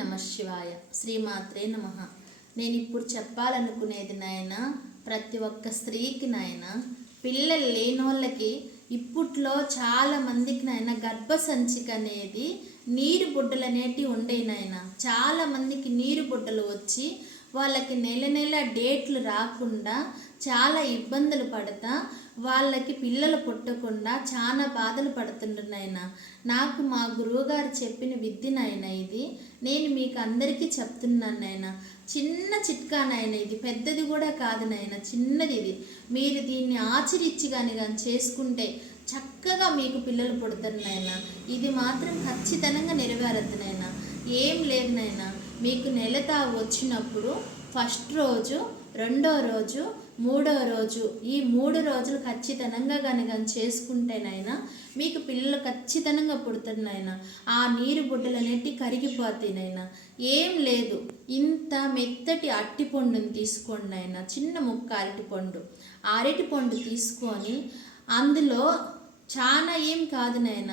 నమ శివాయ. శ్రీమాత్రే నమ. నేను ఇప్పుడు చెప్పాలనుకునేది నాయన, ప్రతి ఒక్క స్త్రీకి నాయన, పిల్లలు లేనోళ్ళకి ఇప్పట్లో చాలా మందికి నాయన గర్భసంచిక అనేది నీరు బుడ్డలు అనేటివి ఉండే నాయన. చాలా మందికి నీరు బుడ్డలు వచ్చి వాళ్ళకి నెల నెల డేట్లు రాకుండా చాలా ఇబ్బందులు పడతా వాళ్ళకి పిల్లలు పుట్టకుండా చాలా బాధలు పడుతుండ్రు నాయన. నాకు మా గురువుగారు చెప్పిన విద్య నాయన ఇది. నేను మీకు అందరికీ చెప్తున్నాను నాయన. చిన్న చిట్కా నాయన, ఇది పెద్దది కూడా కాదు నాయన, చిన్నది ఇది. మీరు దీన్ని ఆచరించి కానీ చేసుకుంటే చక్కగా మీకు పిల్లలు పుడతారు నాయన. ఇది మాత్రం ఖచ్చితంగా నెరవేరద్దు నాయన. ఏం లేదు నాయన, మీకు నెలతా వచ్చినప్పుడు ఫస్ట్ రోజు, రెండో రోజు, మూడో రోజు, ఈ 3 రోజులు ఖచ్చితంగా కనుక చేసుకుంటేనైనా మీకు పిల్లలు ఖచ్చితంగా పుడతారు నాయన. ఆ నీరు బుడ్డలు అనేవి కరిగిపోతాయి నాయన. ఏం లేదు, ఇంత మెత్తటి అరటిపండుని తీసుకోండి నాయన. చిన్న ముక్క అరటిపండు తీసుకొని అందులో చాలా ఏం కాదు నాయన,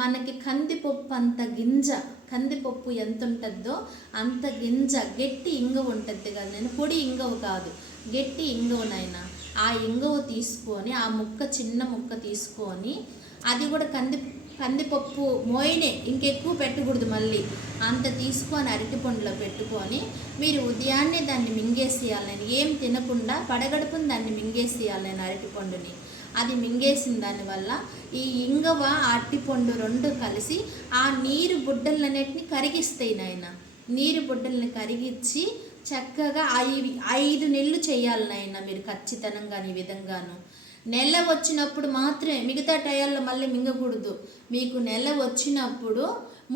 మనకి కందిపప్పు అంత గింజ, కందిపప్పు ఎంత ఉంటుందో అంత గింజ గట్టి ఇంగువ ఉంటుంది కదా నేను, పొడి ఇంగువ కాదు, గట్టి ఇంగువ నాయన. ఆ ఇంగువ తీసుకొని ఆ చిన్న ముక్క తీసుకొని, అది కూడా కందిపప్పు మోయినే, ఇంకెక్కువ పెట్టకూడదు, మళ్ళీ అంత తీసుకొని అరటిపండులో పెట్టుకొని మీరు ఉదయాన్నే దాన్ని మింగేసేయాలి నేను. ఏం తినకుండా పడగడుపుని దాన్ని మింగేసేయాలి నేను అరటిపండుని. అది మింగేసిన దానివల్ల ఈ ఇంగవ అరటిపండు 2 కలిసి ఆ నీరు బుడ్డలన్నిటిని కరిగిస్తాయి నాయన. నీరు బుడ్డల్ని కరిగించి చక్కగా 5 నెలలు చేయాలి నాయన మీరు ఖచ్చితంగా. ఈ విధంగాను నెల వచ్చినప్పుడు మాత్రమే, మిగతా టయాల్లో మళ్ళీ మింగకూడదు. మీకు నెల వచ్చినప్పుడు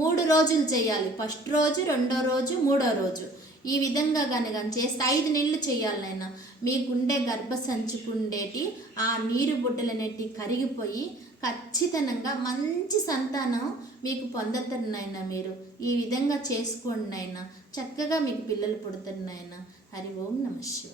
3 రోజులు చేయాలి. ఫస్ట్ రోజు, రెండో రోజు, మూడో రోజు, ఈ విధంగా కనుక చేస్తే 5 నెలలు చేయాలి నాయన. మీకుండే గర్భసంచుకుండేటి ఆ నీరు బుడ్డలు అనేటివి కరిగిపోయి ఖచ్చితంగా మంచి సంతానం మీకు పొందుతారు నాయన. మీరు ఈ విధంగా చేసుకోండి నాయన, చక్కగా మీకు పిల్లలు పుడతారు నాయన. హరి ఓం నమ శివాయ.